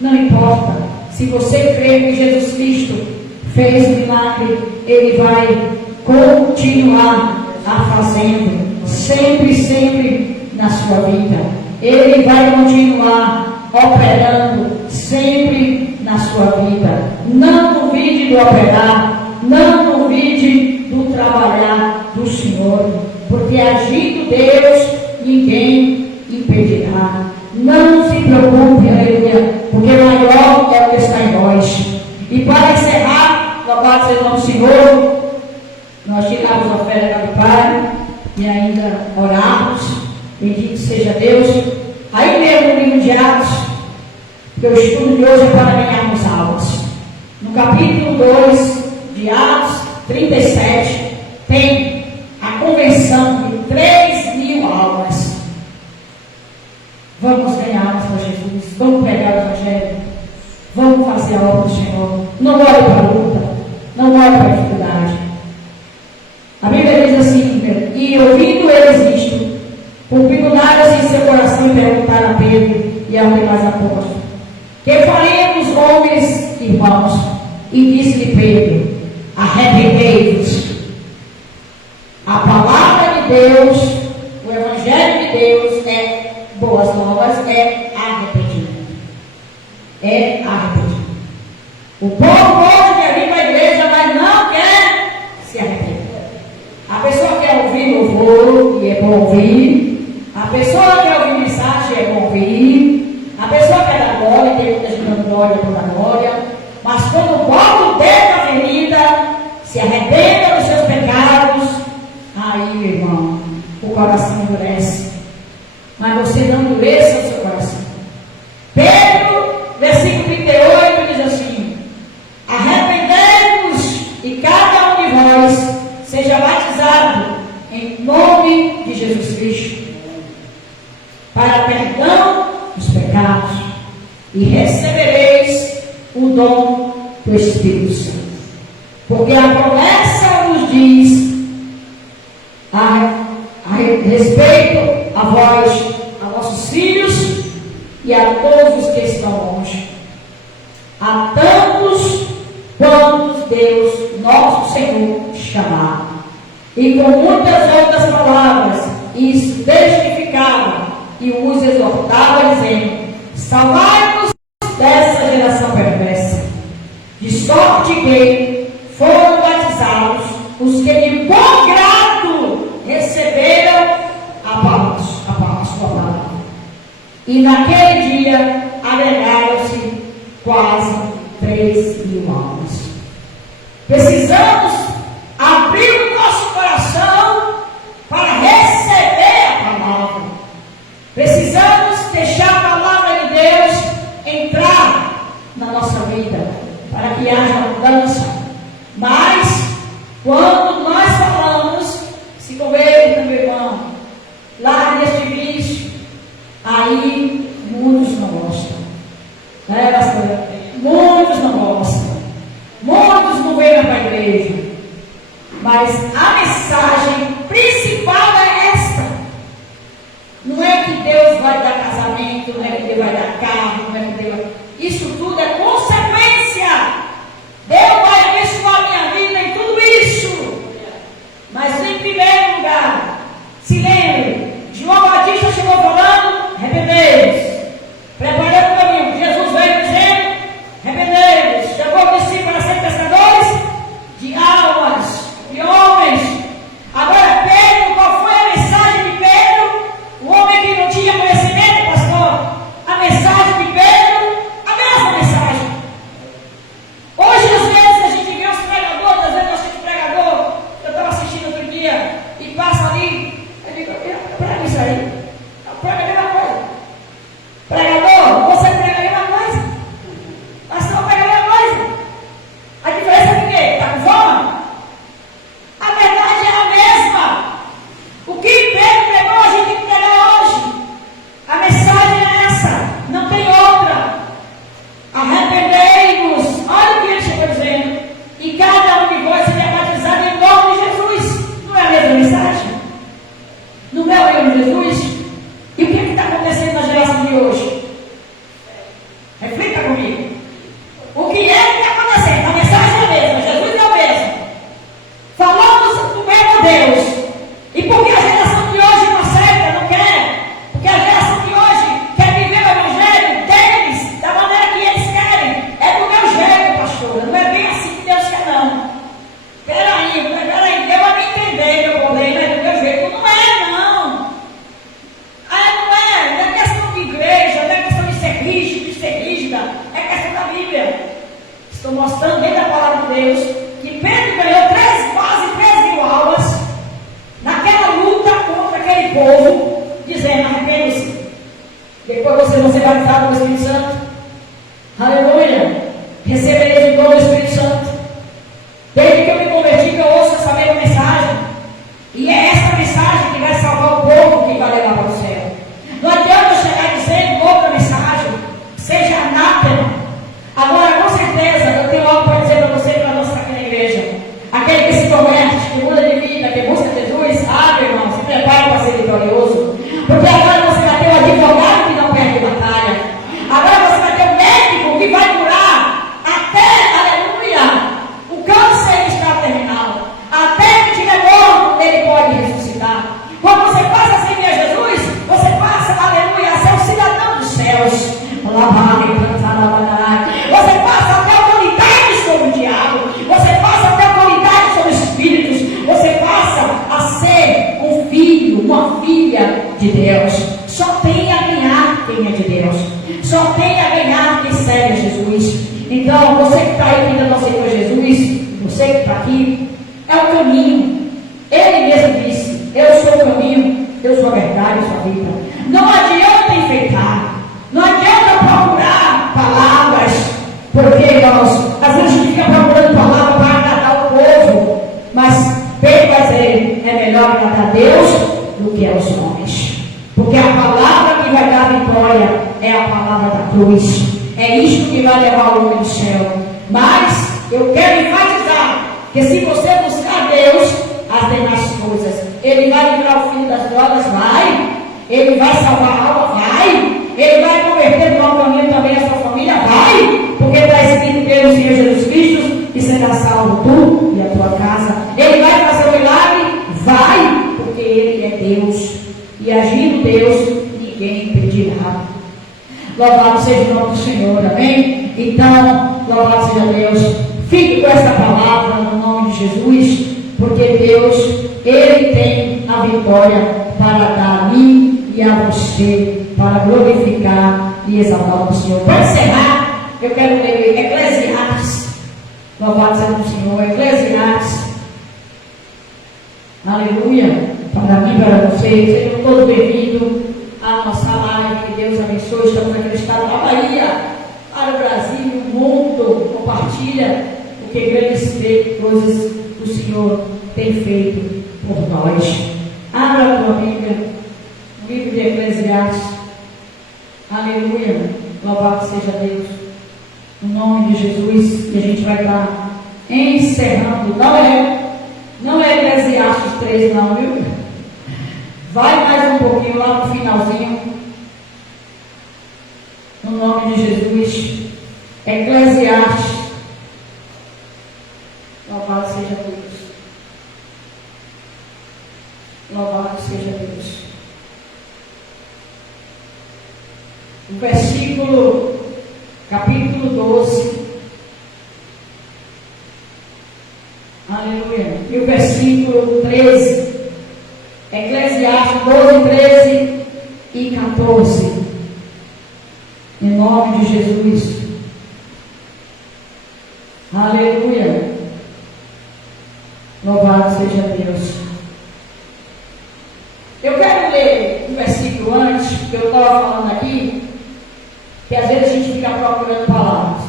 Não importa. Se você crê que Jesus Cristo fez o milagre, Ele vai continuar a fazendo, sempre na sua vida. Ele vai continuar operando sempre na sua vida. Não duvide do operar, não duvide do trabalhar do Senhor, porque agindo Deus, ninguém impedirá. Não se preocupe, aleluia, porque maior é o que está em nós. E para encerrar, louvado seja o nome do Senhor, nós tiramos a oferta do Pai e ainda orarmos. Bendito seja Deus. Aí mesmo no livro de Atos, porque o estudo de hoje é para ganharmos almas. No capítulo 2 de Atos 37, tem a conversão de 3.000 almas. Vamos ganhar almas para Jesus, vamos pregar o Evangelho, vamos fazer a obra do Senhor. Não olhe para a luta, não olhe para a dificuldade. A Bíblia diz assim, e ouvindo eles isto, configuraram-se em seu coração e perguntaram a Pedro e aos demais apóstolos, que faremos homens, irmãos? E disse-lhe Pedro, arrependei-vos. A palavra de Deus, o Evangelho de Deus é boas novas, é arrependimento. É arrependimento. O povo hoje quer vir para a igreja, mas não quer se arrepender. A pessoa quer ouvir louvor, e é bom ouvir. A pessoa quer ouvir mensagem, é bom ouvir. A pessoa quer dar glória, tem muita gente dando glória por dar glória. Mas quando bota o dedo na ferida, se arrependa dos seus pecados, aí, meu irmão, o coração endurece. Mas você não endureça o seu coração. Pedro, versículo 38, diz assim: arrependei-vos e cada um de vós seja batizado em nome de Jesus Cristo para perdão dos pecados, e recebereis o dom do Espírito Santo. Porque a promessa nos diz a respeito a vós, a vossos filhos e a todos os que estão longe, a tantos quantos Deus, nosso Senhor, chamar. E com muitas outras palavras, isso testificava e os exortava, dizendo: salvai-nos dessa geração perversa. De sorte que foram batizados os que de bom grado receberam a sua palavra. E naquele dia agregaram-se quase 3.000 almas. Precisamos abrir o nosso coração para receber a palavra. Precisamos deixar a palavra de Deus entrar na nossa vida, para que haja mudança. Mas, quando nós falamos, se converta, meu irmão, largue este vício, aí muitos não gostam. Né, pastor? Muitos não gostam. Muitos não vêm para a igreja. Mas a mensagem principal é esta. Não é que Deus vai dar casamento, não é que Deus vai dar carro, não é que Deus vai... Isso tudo é consequência. Deus vai abençoar a minha vida em tudo isso. Mas Deus. E porque a geração de hoje não aceita, não quer, porque a geração de hoje quer viver o evangelho deles, da maneira que eles querem, é do meu jeito, pastora, não é bem assim que Deus quer, não. Peraí, deu a me entender meu problema, é do meu jeito, não é, não. Não é questão de igreja, não é questão de ser rígido, de ser rígida, é questão da Bíblia. Estou mostrando dentro da palavra de Deus que Pedro ganhou quase 3.000 almas naquela luta contra aquele povo, dizendo: arrependam-se, depois vocês vão ser batizados com o Espírito Santo. Aleluia! Recebereis o dom do Espírito Santo. Desde que eu me converti, que eu ouço essa mesma mensagem, e é essa mensagem que vai salvar o povo, que vai levar para o céu. Não adianta eu chegar dizendo outra mensagem, seja anátema. Agora, com certeza, eu tenho algo para dizer para você e para nós aqui na igreja. Aquele que se converte, que muda de vida, que busca Jesus, abre, irmão, se prepare para ser vitorioso. Porque agora você vai ter um advogado que não perde batalha. Agora você vai ter um médico que vai curar até, aleluia, o câncer está terminal. Até que estiver morto, ele pode ressuscitar. Quando você passa a servir a Jesus, você passa, aleluia, a ser um cidadão dos céus. Você passa a ter autoridade sobre o diabo. Você passa a ter autoridade sobre os espíritos. Você passa a ser um filho, uma filha de Deus. Só tem a ganhar quem é de Deus. Só tem a ganhar quem segue a Jesus. Então, você que está aí ainda não aceitou Jesus, você que está aqui, é o caminho. Ele mesmo disse: eu sou o caminho, eu sou a verdade, eu sou a vida. Não adianta enfeitar. Não adianta procurar palavras, porque, irmãos, às vezes a gente fica procurando palavras para agradar o povo, mas bem vai dizer, é melhor agradar a Deus do que aos homens, porque a palavra que vai dar vitória é a palavra da cruz, é isto que vai levar o homem do céu. Mas eu quero enfatizar que se você buscar Deus, as demais coisas, Ele vai livrar o filho das drogas, vai, Ele vai salvar a alma, vai. Ele vai converter no mau caminho também a sua família? Vai! Porque está escrito pelo Senhor Jesus Cristo e será salvo tu e a tua casa. Ele vai fazer o milagre? Vai! Porque Ele é Deus. E agindo Deus, ninguém impedirá. Louvado seja o nome do Senhor, amém? Então, louvado seja Deus. Fique com essa palavra no nome de Jesus, porque Deus, Ele tem a vitória para dar a mim e a você, para glorificar e exaltar o Senhor. Para encerrar, eu quero ler Eclesiastes. Louvado seja o Senhor. Eclesiastes. Aleluia. Para mim, para vocês. Sejam todos bem-vindos à nossa live. Que Deus abençoe. Estamos acreditados na Bahia, para o Brasil, o mundo. Compartilha, porque grandes coisas o Senhor tem feito por nós. Abra a tua Bíblia, o livro de Eclesiastes. Aleluia, louvado seja Deus, no nome de Jesus, que a gente vai estar encerrando. Não é Eclesiastes 3 não, viu? Vai mais um pouquinho lá no finalzinho, no nome de Jesus. Eclesiastes, louvado seja Deus, louvado seja Deus. O versículo, capítulo 12, aleluia, e o versículo 13, Eclesiastes 12, 13 e 14, em nome de Jesus, aleluia, louvado seja Deus. Eu quero ler um versículo antes, que eu estava falando aqui, que às vezes a gente fica procurando palavras.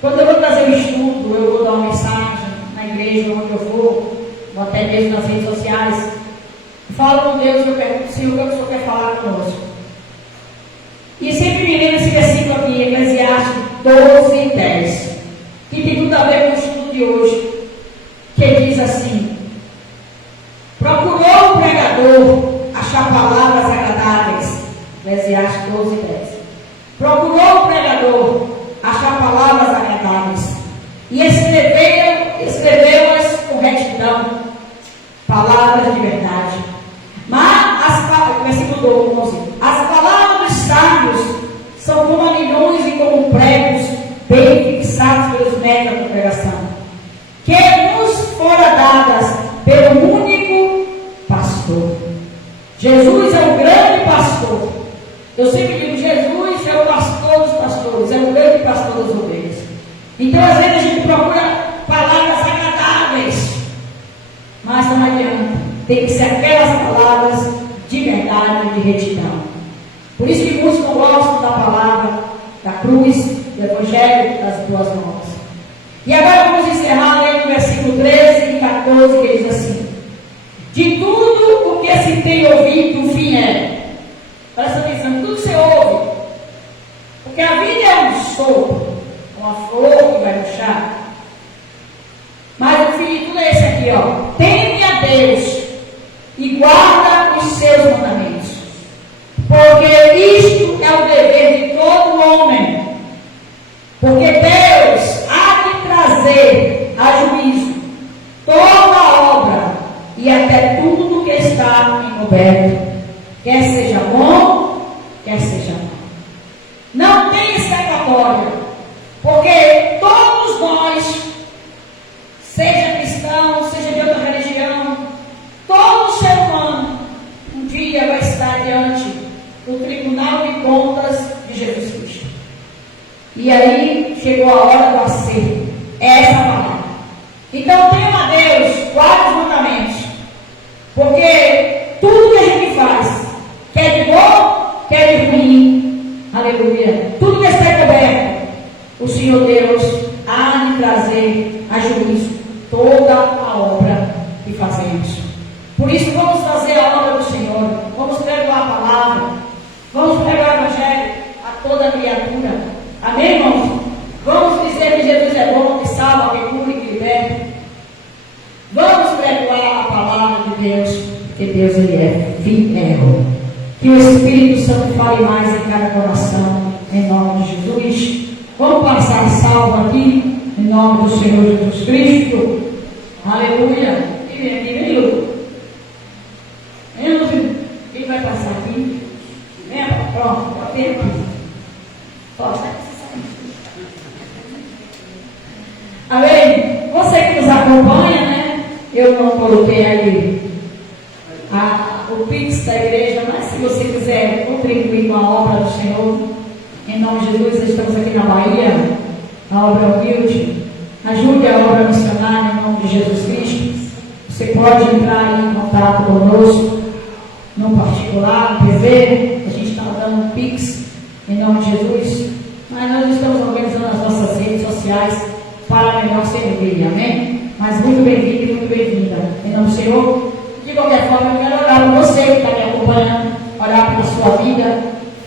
Quando eu vou trazer um estudo, eu vou dar uma mensagem na igreja, onde eu for, ou até mesmo nas redes sociais, falo com Deus e eu pergunto: Senhor, o que o Senhor quer falar conosco? E sempre me vem esse versículo aqui, Eclesiastes 12, 10, que tem tudo a ver com o estudo de hoje, que diz assim: procurou o pregador achar palavras agradáveis. Eclesiastes 12, 10. Procurou o pregador achar palavras agradáveis e escreveu-as com retidão verdade. Versículo 11: as palavras dos sábios são como anilhões e como pregos bem fixados pelos médicos da congregação, que nos foram dadas pelo único pastor. Jesus é o grande pastor. Eu sempre digo, Jesus é o pastor dos pastores, é o grande pastor das ovelhas. Então, às vezes, a gente procura palavras agradáveis, mas não adianta. Tem que ser aquelas palavras de verdade, de retidão. Por isso que muitos não gostam da palavra da cruz, do Evangelho, das boas novas. E agora vamos encerrar aí no versículo 13 e 14, que diz assim: de tudo o que se tem ouvido, o fim é. Presta atenção, tudo que você ouve. Porque a vida é um sopro, uma flor que vai murchar. Mas o fim de tudo é esse aqui, ó. Teme a Deus e guarda os seus mandamentos, porque isto é o dever de todo homem. Porque Deus há de trazer a juízo toda a obra e até tudo que está encoberto, quer seja bom, quer seja mal. Não tem escapatória, porque todos nós, seja cristão, seja de outra religião, todo ser humano um dia vai estar diante do tribunal de contas de Jesus Cristo. E aí chegou a hora do acerto. Essa palavra. Então tema a Deus, guarde os mandamentos, porque tudo que a gente faz, quer de bom, quer de ruim, aleluia, tudo que está coberto, o Senhor Deus há de trazer a juízo toda a obra que fazemos. Por isso vamos fazer a obra do Senhor, vamos pregar a palavra, vamos pregar o Evangelho a toda criatura. Amém, irmãos? Vamos dizer que Jesus é bom, que salva, que cura e que liberta. Vamos pregar a palavra de Deus, que Deus ele é fiel. Que o Espírito Santo fale mais em cada coração, em nome de Jesus. Vamos passar salvo aqui, em nome do Senhor Jesus Cristo. Aleluia. E vem aqui, vem, Lu. Quem vai passar aqui? Vem, pronto, pode ter aqui. Pode. Amém? Você que nos acompanha, né? Eu não coloquei aí o Pix da igreja, mas se você quiser contribuir com a obra do Senhor, em nome de Jesus, estamos aqui na Bahia, a obra humilde, ajude a obra missionária em nome de Jesus Cristo. Você pode entrar aí em contato conosco, no particular, no PV, a gente está dando um Pix em nome de Jesus, mas nós estamos organizando as nossas redes sociais para melhor servir, amém? Mas muito bem-vindo e muito bem-vinda, em nome do Senhor. De qualquer forma, eu quero orar por você que está me acompanhando, orar pela sua vida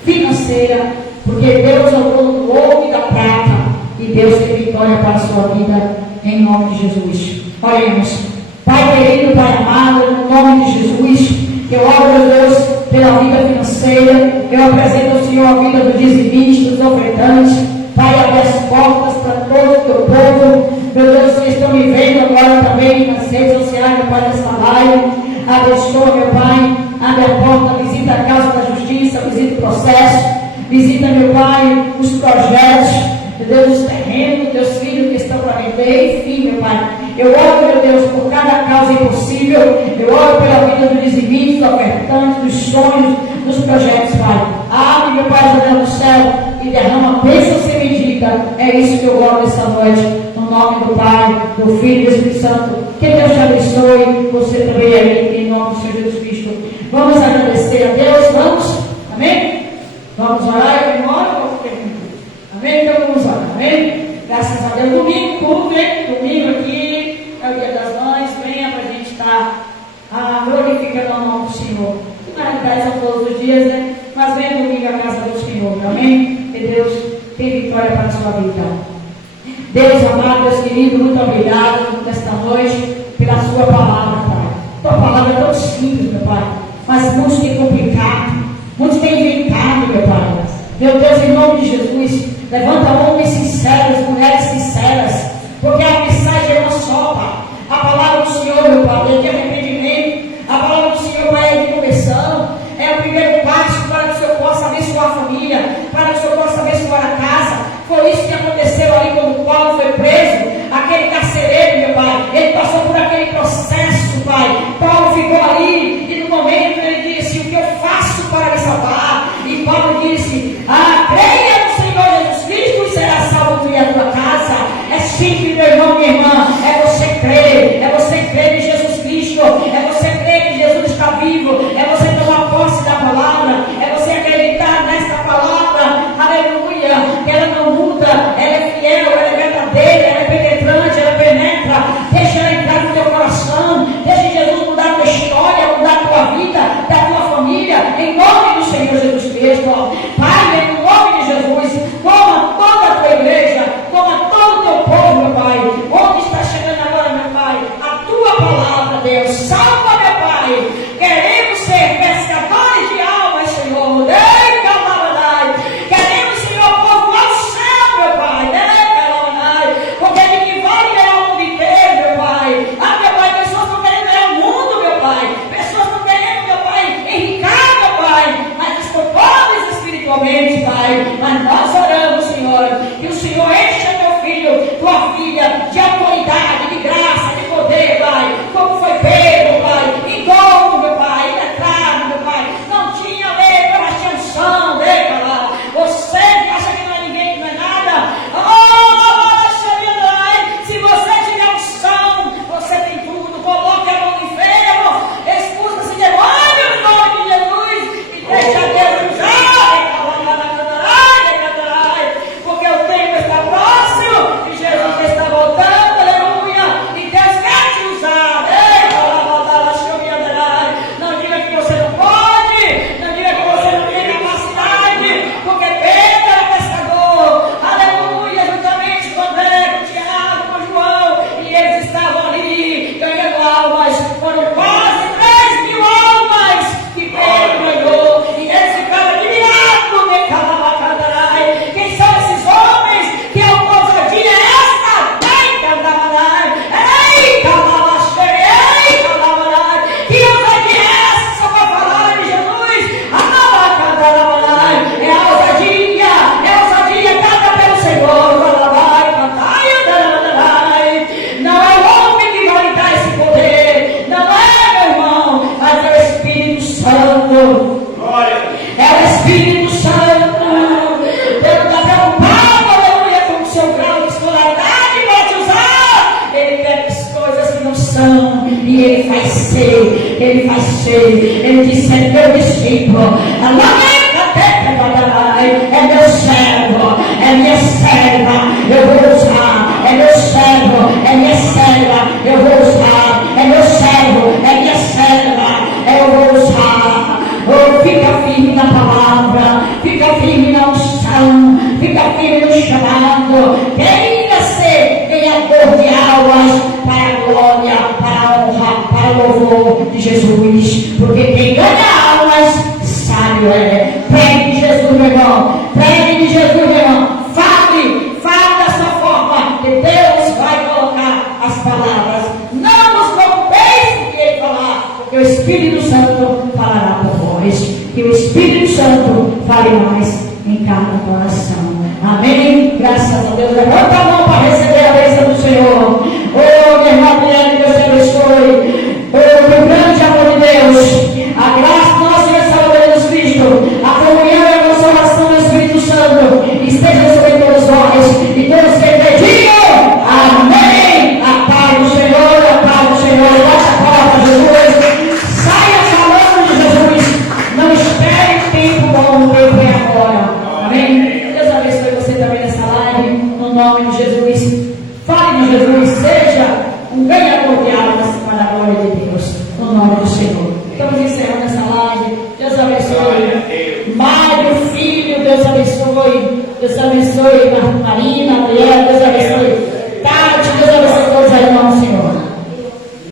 financeira, porque Deus é o dono do ouro e da prata, e Deus tem vitória para a sua vida, em nome de Jesus. Oremos. Pai querido, Pai amado, em nome de Jesus, eu oro, meu Deus, pela vida financeira, eu apresento ao Senhor a vida dos dizimistas, dos ofertantes. Pai, abre as portas para todo o teu povo. Meu Deus, vocês estão me vendo agora também nas redes sociais, meu Pai, dessa live. Abençoa, meu Pai, abre a porta, visita a casa da justiça, visita o processo, visita, meu Pai, os projetos, meu Deus, os terrenos, teus filhos que estão para viver, enfim, meu Pai. Eu oro, meu Deus, por cada causa impossível, eu oro pela vida dos dizimistas, dos ofertantes, dos sonhos, dos projetos, Pai. Abre, meu Pai, a janela do céu e derrama bênção sem medida. É isso que eu oro essa noite, no nome do Pai, do Filho e do Espírito Santo. Que Deus te abençoe, você também aí, em nome do Senhor Jesus Cristo. Vamos agradecer a Deus, vamos? Amém? Vamos orar, eu demoro, amém? Então vamos orar, amém? Graças a Deus, domingo, culto, né? Domingo aqui, é o dia das mães, venha para a gente estar glorificando o nome do Senhor. Na realidade são todos os dias, né? Mas venha domingo à casa do Senhor, amém? Que Deus tem vitória para a sua vida. Deus amado, Deus querido, muito obrigado nesta noite pela sua palavra, Pai. Tua palavra é tão simples, meu Pai, mas muitos têm complicado, muitos têm inventado, meu Pai. Meu Deus, em nome de Jesus, levanta homens sinceros, mulheres sinceras, porque a mensagem é uma só, Pai. A palavra do Senhor, meu Pai, é de arrependimento, a palavra Deus. Salva, meu Pai. Queremos ser pescadores de almas, Senhor. Queremos, Senhor, povoar o céu, meu Pai. Porque de que vale ganhar o mundo inteiro, meu Pai. Meu Pai, pessoas estão querendo ganhar o mundo, meu Pai. Pessoas estão querendo, meu Pai, enricar, meu Pai. Mas estão pobres espiritualmente, Pai. Mas nós oramos, Senhor, que o Senhor encha teu filho, tua filha, de autoridade, de graça, de poder, Pai. Como foi Pedro, Pai. Engordo, meu Pai. Letrado, meu Pai. Não tinha letra, mas tinha unção. Deixa lá. Você que acha que não é ninguém, que não é nada. Se você tiver unção, você tem tudo. Coloque a mão no enfermo. Expulsa esse demônio no nome de Jesus. E deixa Deus usar. Porque o tempo está próximo. E Jesus está voltando. Aleluia. E Deus quer te usar. Não diga que você não pode. Não diga que você não tem capacidade. Porque Pedro era pescador. Aleluia. Juntamente com André, com Tiago, com João. E eles estavam ali ganhando almas. Foram quase 3.000 almas que Pedro ganhou. E eles ficaram admirados de Calabacadarai. Quem são esses homens? Que ousadia é esta? Ei, Calabachere, ei, Calabacadarai. Que ousadia é essa para falar de Jesus? É a ousadia dada pelo Senhor. Não é o homem que vai dar esse poder. Não é, meu irmão, mas é o Espírito Santo. É o Espírito Santo. Deus está preocupado, aleluia, com o seu grau de escolaridade para te usar. Ele pega as coisas que não são e ele faz ser. Ele disse: é meu discípulo. É meu servo, é minha serva, eu vou usar. É meu servo, é minha serva, eu vou usar. É meu servo, é minha serva, eu vou usar. Oh, fica firme na palavra, fica firme na unção, fica firme no chamado. Queira ser ganhador de almas para a glória, para a honra, para o louvor de Jesus. Porque quem ganha almas, sábio é. Pregue de Jesus, meu irmão. Pregue de Jesus, meu irmão. Fale da sua forma, que Deus vai colocar as palavras. Não nos preocupeis com o que ele falar, porque o Espírito Santo falará por vós. Que o Espírito Santo fale mais em cada coração. Amém? Graças a Deus. Levanta a mão para receber a bênção do Senhor. Oh, minha irmã Guilherme, Deus te abençoe. Oh, que grande amor de Deus. A graça do nosso Senhor e Salvador Jesus Cristo. A comunhão e a consolação do Espírito Santo esteja sobre todos nós. E todos que acreditam. Amém. A paz do Senhor, a paz do Senhor. Baixa a porta, Jesus. Saia falando de Jesus. Não espere o tempo bom, o tempo é agora. Amém. Deus abençoe você também nessa live. No nome de Jesus. Fale de Jesus. Seja um ganhador de almas para a glória de Deus. No nome do Senhor. Estamos encerrando essa live. Deus abençoe. Mário, filho, Deus abençoe. Deus abençoe Marina, Adriana.